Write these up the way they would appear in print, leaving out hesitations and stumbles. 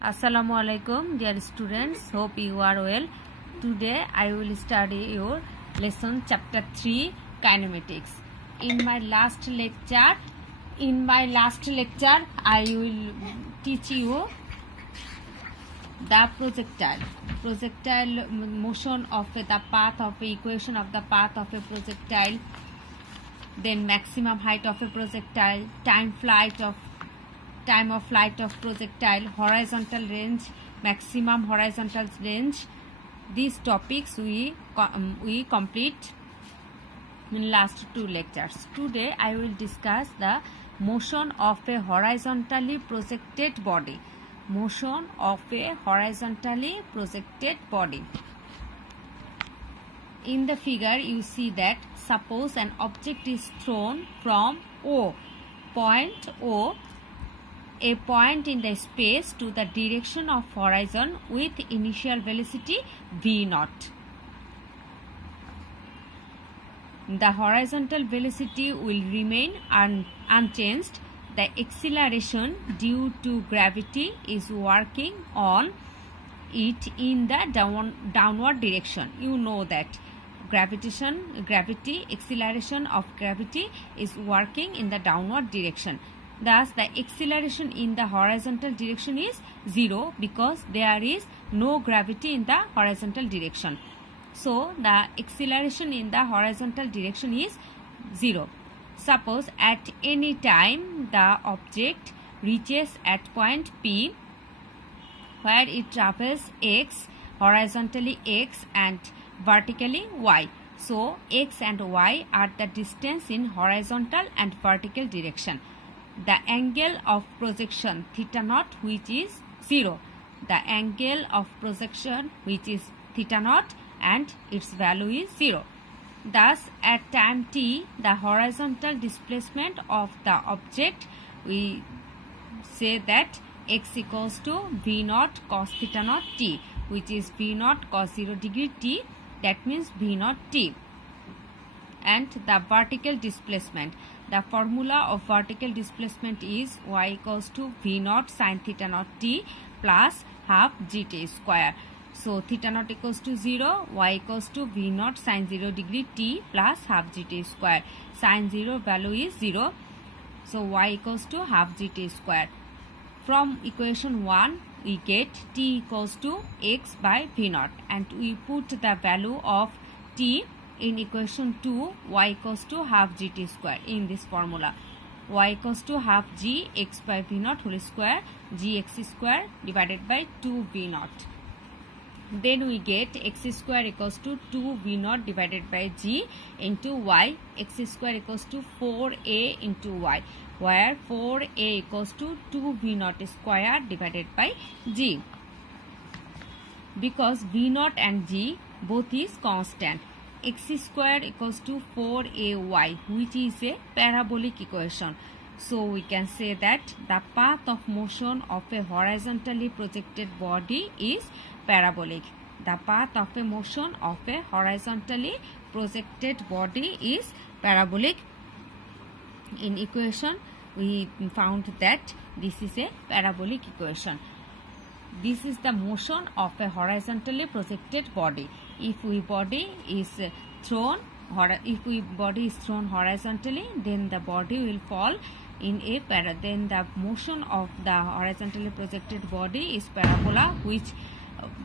Assalamu alaikum, dear students. Hope you are well. Today I will study your lesson chapter 3 kinematics. In my last lecture I will teach you the projectile motion of the path of the equation of the path of a projectile, then maximum height of a projectile, time of flight of projectile, horizontal range, maximum horizontal range. These topics we complete in last two lectures. Today I will discuss the motion of a horizontally projected body. Motion of a horizontally projected body. In the figure you see that suppose an object is thrown from point O, a point in the space, to the direction of horizon with initial velocity v0. The horizontal velocity will remain unchanged. The acceleration due to gravity is working on it in the downward direction. You know that acceleration of gravity is working in the downward direction. Thus, the acceleration in the horizontal direction is 0 because there is no gravity in the horizontal direction. So, the acceleration in the horizontal direction is 0. Suppose at any time the object reaches at point P, where it travels x, horizontally x and vertically y. So, x and y are the distance in horizontal and vertical direction. The angle of projection theta naught, which is 0. The angle of projection which is theta naught and its value is 0. Thus, at time t, the horizontal displacement of the object, we say that x equals to v naught cos theta naught t, which is v naught cos 0 degree t, that means v naught t. And the vertical displacement, the formula of vertical displacement is y equals to v naught sin theta naught t plus half gt square. So, theta naught equals to 0, y equals to v naught sin 0 degree t plus half gt square. Sin 0 value is 0. So, y equals to half gt square. From equation 1, we get t equals to x by v naught, and we put the value of t in equation 2, y equals to half gt square in this formula. Y equals to half g x by v naught whole square, gx square divided by 2 v naught. Then we get x square equals to 2 v naught divided by g into y. X square equals to 4a into y, where 4a equals to 2 v naught square divided by g. Because v naught and g both is constant, x square equals to 4ay, which is a parabolic equation. So, we can say that the path of motion of a horizontally projected body is parabolic. The path of a motion of a horizontally projected body is parabolic. In equation, we found that this is a parabolic equation. This is the motion of a horizontally projected body. If body is thrown horizontally, then the body will fall in a then the motion of the horizontally projected body is parabola, which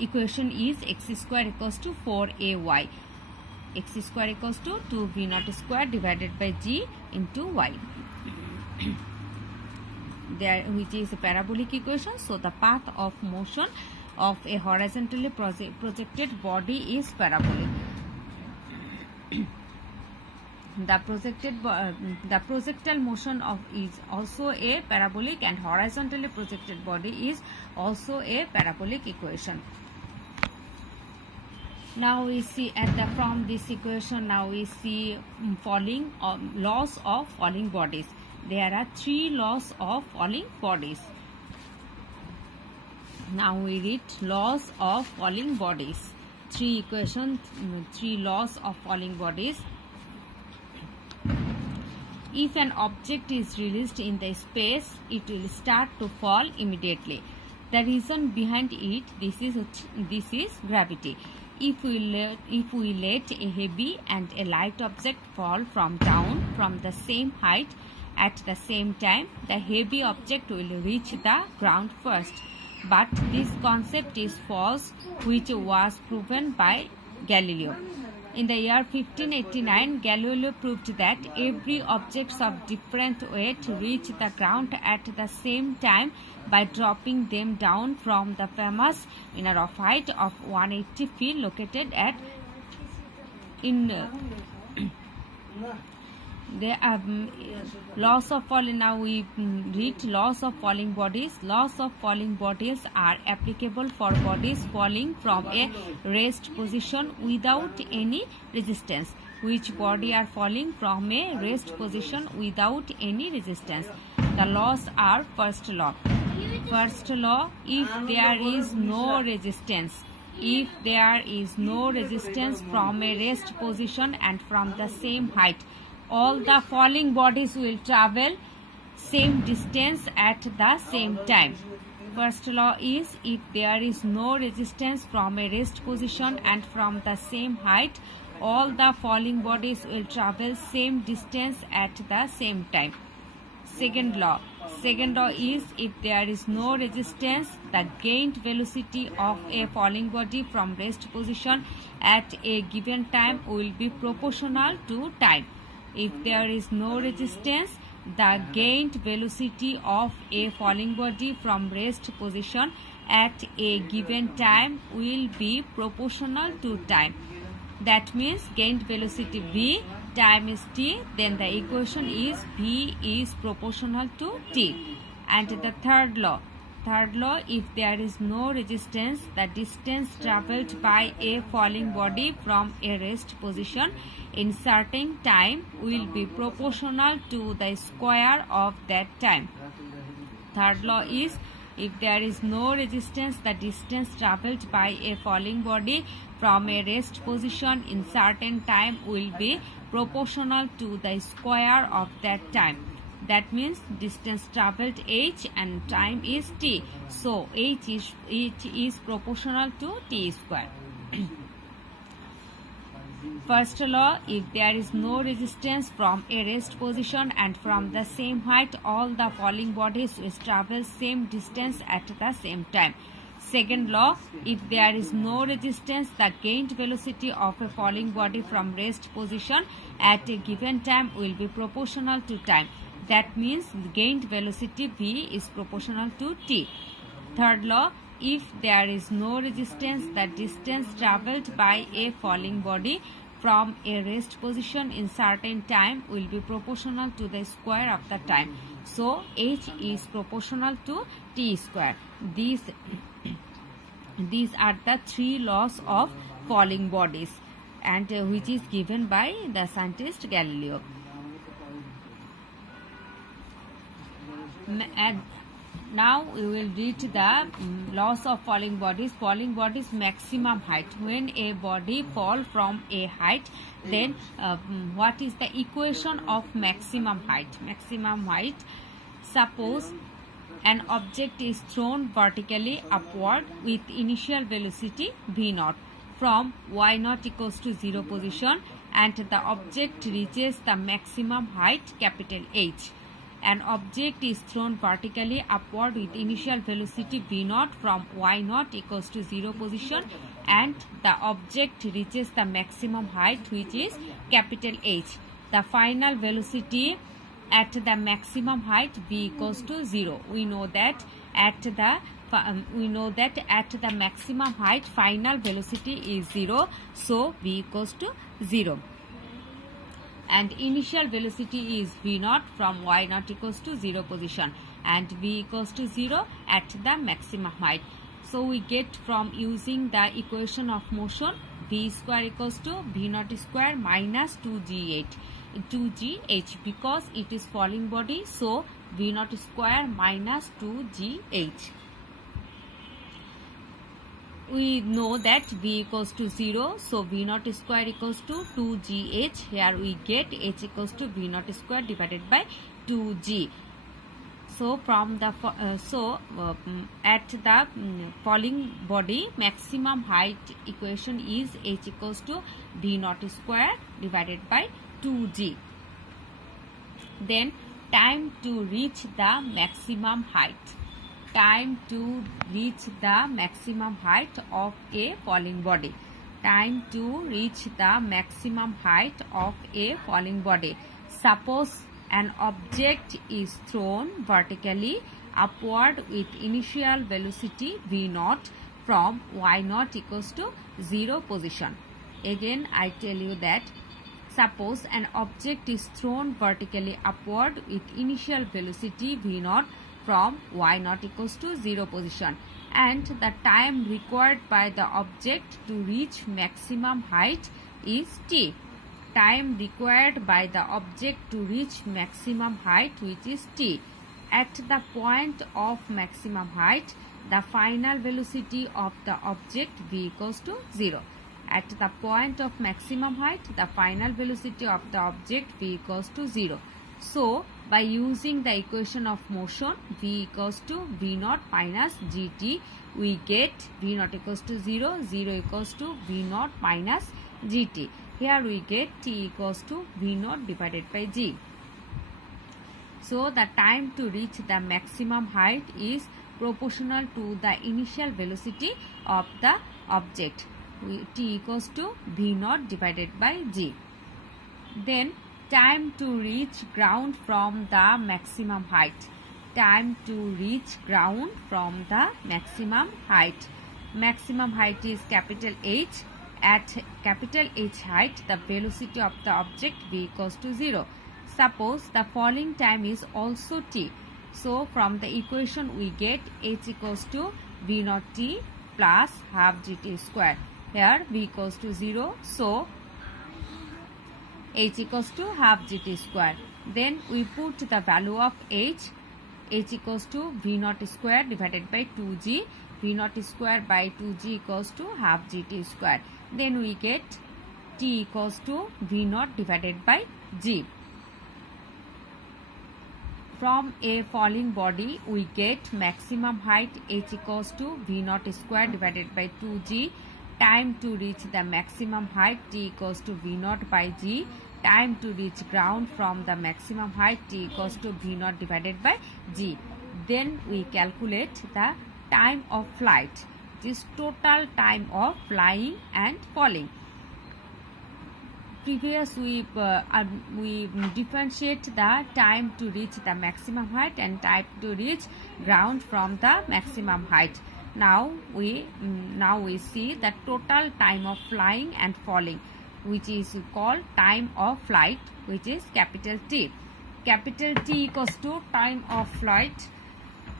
equation is x square equals to 4ay. X square equals to 2 v naught square divided by g into y. There, which is a parabolic equation. So, the path of motion of a horizontally projected body is parabolic. The projectile motion of is also a parabolic, and horizontally projected body is also a parabolic equation. Now we see from this equation, now we see laws of falling bodies. There are 3 laws of falling bodies. Now we read laws of falling bodies. 3 equations, 3 laws of falling bodies. If an object is released in the space, it will start to fall immediately. The reason behind it, this is gravity. If we let a heavy and a light object fall from down from the same height at the same time, the heavy object will reach the ground first. But this concept is false, which was proven by Galileo. In the year 1589, Galileo proved that every object of different weight reach the ground at the same time by dropping them down from the famous inner of height of 180 feet located at laws of falling. Now we read laws of falling bodies. Laws of falling bodies are applicable for bodies falling from a rest position without any resistance. Which body are falling from a rest position without any resistance? The laws are: first law. First law, if there is no resistance, from a rest position and from the same height, all the falling bodies will travel same distance at the same time. First law is, if there is no resistance from a rest position and from the same height, all the falling bodies will travel same distance at the same time. Second law is, if there is no resistance, the gained velocity of a falling body from rest position at a given time will be proportional to time. If there is no resistance, the gained velocity of a falling body from rest position at a given time will be proportional to time. That means gained velocity v, time is t, then the equation is v is proportional to t. And the third law, if there is no resistance, the distance travelled by a falling body from a rest position in certain time will be proportional to the square of that time. Third law is, if there is no resistance, the distance travelled by a falling body from a rest position in certain time will be proportional to the square of that time. That means distance travelled h and time is t. So h is proportional to t square. First law, if there is no resistance from a rest position and from the same height, all the falling bodies will travel same distance at the same time. Second law, if there is no resistance, the gained velocity of a falling body from rest position at a given time will be proportional to time. That means gained velocity v is proportional to t. Third law, if there is no resistance, the distance travelled by a falling body from a rest position in certain time will be proportional to the square of the time. So h is proportional to t square. These are the three laws of falling bodies, and which is given by the scientist Galileo. And now we will read the laws of falling bodies. Falling bodies maximum height. When a body fall from a height, then what is the equation of maximum height? Maximum height. Suppose an object is thrown vertically upward with initial velocity v0 from y0 equals to 0 position, and the object reaches the maximum height capital H. An object is thrown vertically upward with initial velocity v0 from y0 equals to 0 position, and the object reaches the maximum height, which is capital H. The final velocity at the maximum height v equals to 0. We know that at the maximum height final velocity is 0, so v equals to 0. And initial velocity is v0 from y0 equals to 0 position, and v equals to 0 at the maximum height. So we get from using the equation of motion, v square equals to v0 square minus 2gh, because it is falling body, so v0 square minus 2gh. We know that v equals to 0, so v0 square equals to 2gh. Here we get h equals to v0 square divided by 2g. So from the at the falling body, maximum height equation is h equals to v naught square divided by 2g. Then time to reach the maximum height. Time to reach the maximum height of a falling body. Time to reach the maximum height of a falling body. Suppose an object is thrown vertically upward with initial velocity v0 from y0 equals to 0 position. Again, I tell you that suppose an object is thrown vertically upward with initial velocity v0 from y0 equals to 0 position, and the time required by the object to reach maximum height is t. Time required by the object to reach maximum height, which is t. At the point of maximum height, the final velocity of the object v equals to 0. At the point of maximum height, the final velocity of the object v equals to 0. So, by using the equation of motion v equals to v0 minus gt, we get v0 equals to 0, 0 equals to v0 minus gt. Here we get t equals to v0 divided by g. So, the time to reach the maximum height is proportional to the initial velocity of the object. T equals to v0 divided by g. Then time to reach ground from the maximum height. Time to reach ground from the maximum height. Maximum height is capital H. At capital H height, the velocity of the object v equals to 0. Suppose the falling time is also t. So from the equation we get h equals to v0 t plus half gt square. Here v equals to 0. So h equals to half gt square. Then we put the value of h equals to v0 square divided by 2g. v0 square by 2g equals to half gt square. Then we get t equals to v0 divided by g. From a falling body, we get maximum height h equals to v0 square divided by 2g. Time to reach the maximum height t equals to v0 by g. Time to reach ground from the maximum height t equals to v0 divided by g. Then we calculate the time of flight. It is total time of flying and falling. Previous we differentiate the time to reach the maximum height and time to reach ground from the maximum height. Now we see the total time of flying and falling, which is called time of flight, which is capital T. Capital T equals to time of flight.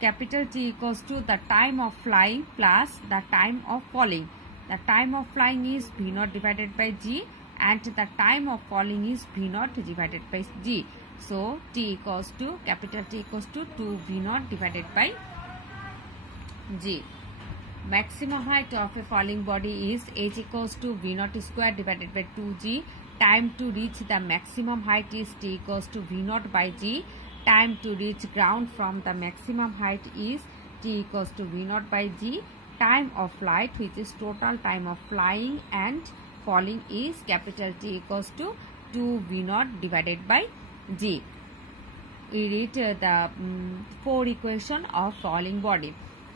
Capital T equals to the time of flying plus the time of falling. The time of flying is v0 divided by g, and the time of falling is v0 divided by g. So T equals to capital T equals to 2 v0 divided by g. Maximum height of a falling body is h equals to v0 square divided by 2g. Time to reach the maximum height is t equals to v0 by g. Time to reach ground from the maximum height is t equals to v0 by g. Time of flight, which is total time of flying and falling, is capital T equals to 2 v0 divided by g. We read the 4 equation of falling body.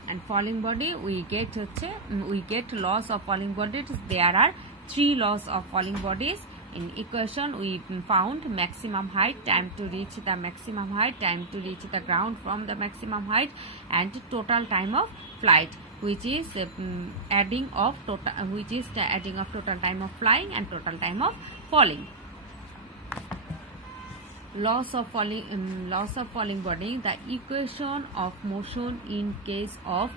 And falling body we get laws of falling bodies. There are 3 laws of falling bodies. In equation we found maximum height, time to reach the maximum height, time to reach the ground from the maximum height, and total time of flight, which is adding of total time of flying and total time of falling. Laws of falling body. The equation of motion in case of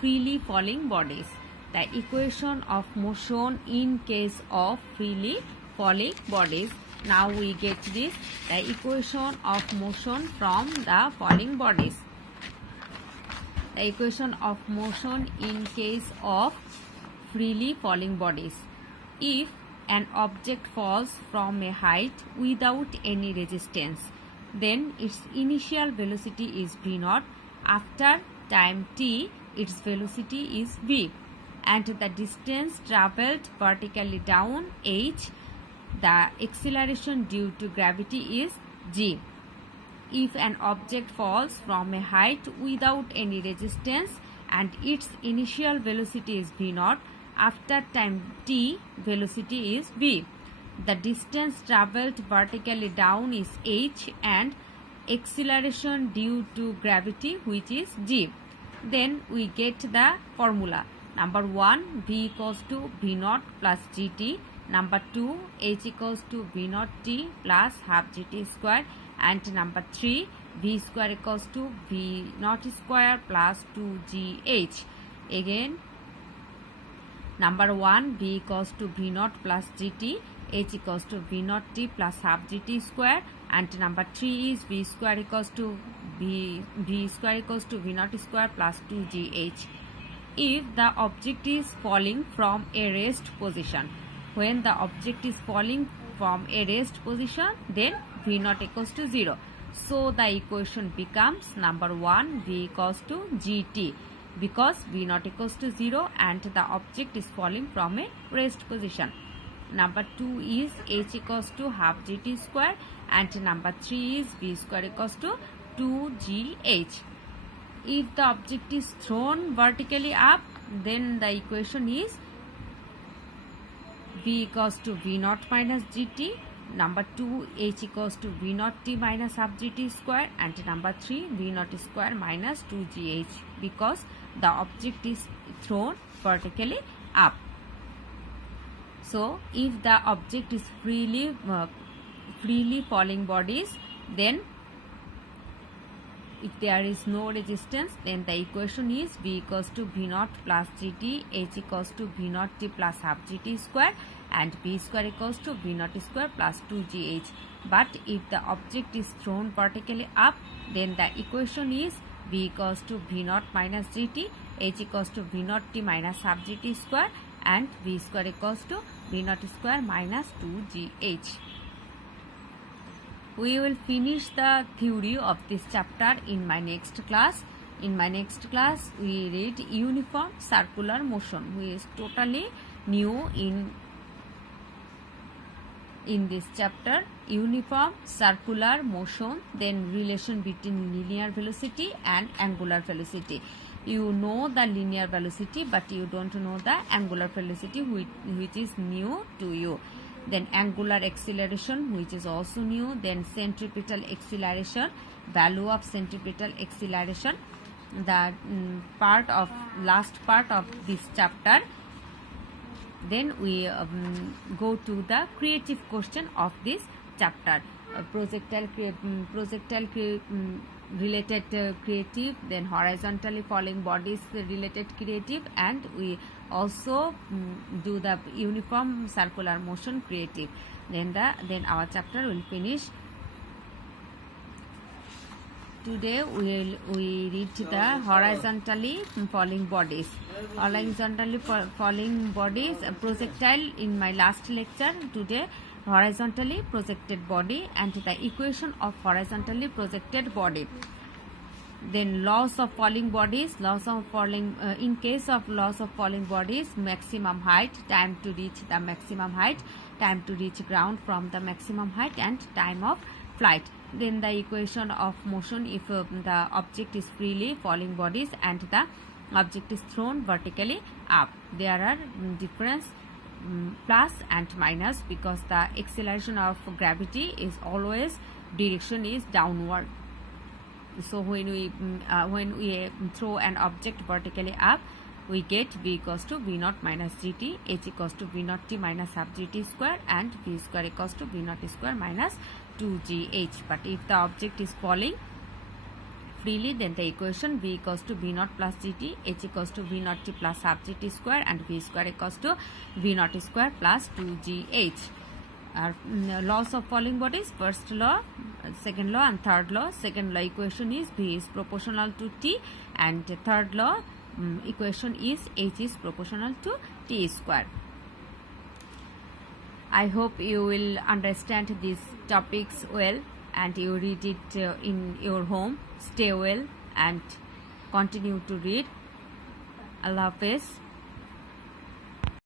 freely falling bodies. The equation of motion in case of freely falling bodies. Now we get this, the equation of motion from the falling bodies. The equation of motion in case of freely falling bodies. If an object falls from a height without any resistance, then its initial velocity is v naught. After time t, its velocity is v, and the distance traveled vertically down h, the acceleration due to gravity is g. If an object falls from a height without any resistance and its initial velocity is v naught, after time t, velocity is v. The distance traveled vertically down is h and acceleration due to gravity, which is g. Then we get the formula. Number 1, v equals to v naught plus gt. Number 2, h equals to v naught t plus half gt square. And number 3, v square equals to v naught square plus 2gh. Again, number 1, v equals to v naught plus gt, h equals to v naught t plus half gt square, and number 3 is v square equals to v naught square plus 2gh. If the object is falling from a rest position, when the object is falling from a rest position, then v naught equals to 0. So the equation becomes number 1, v equals to gt, because v naught equals to 0 and the object is falling from a rest position. Number 2 is h equals to half gt square, and number 3 is v square equals to 2gh. If the object is thrown vertically up, then the equation is v equals to v naught minus gt, number 2 h equals to v naught t minus half gt square, and number 3 v naught square minus 2gh, because the object is thrown vertically up. So if the object is freely falling bodies, then if there is no resistance, then the equation is v equals to v naught plus gt, h equals to v naught t plus half gt square, and v square equals to v naught square plus 2gh. But if the object is thrown vertically up, then the equation is v equals to v naught minus gt, h equals to v naught t minus half gt square, and v square equals to v naught square minus 2gh. We will finish the theory of this chapter in my next class. In my next class, we read uniform circular motion, which is totally new in this chapter. Uniform circular motion, then relation between linear velocity and angular velocity. You know the linear velocity, but you don't know the angular velocity, which is new to you. Then angular acceleration, which is also new. Then centripetal acceleration, value of centripetal acceleration, the last part of this chapter. Then we go to the creative question of this chapter. Projectile related creative, then horizontally falling bodies related creative, and we also do the uniform circular motion creative. Then our chapter will finish. Today we read the horizontally falling bodies. Horizontally falling bodies, projectile in my last lecture. Today horizontally projected body and the equation of horizontally projected body. Then loss of falling bodies, in case of loss of falling bodies, maximum height, time to reach the maximum height, time to reach ground from the maximum height, and time of flight. Then the equation of motion if the object is freely falling bodies and the object is thrown vertically up. There are difference plus and minus, because the acceleration of gravity is always direction is downward. So when we throw an object vertically up, we get v equals to v naught minus gt, h equals to v naught t minus half gt square, and v square equals to v naught square minus 2gh. But if the object is falling freely, then the equation v equals to v naught plus gt, h equals to v naught t plus half gt square, and v square equals to v naught square plus 2gh. Laws of falling bodies, first law, second law, and third law. Second law equation is v is proportional to t, and third law equation is h is proportional to t square. I hope you will understand these topics well. and you read it in your home. Stay well and continue to read. Allah Hafiz.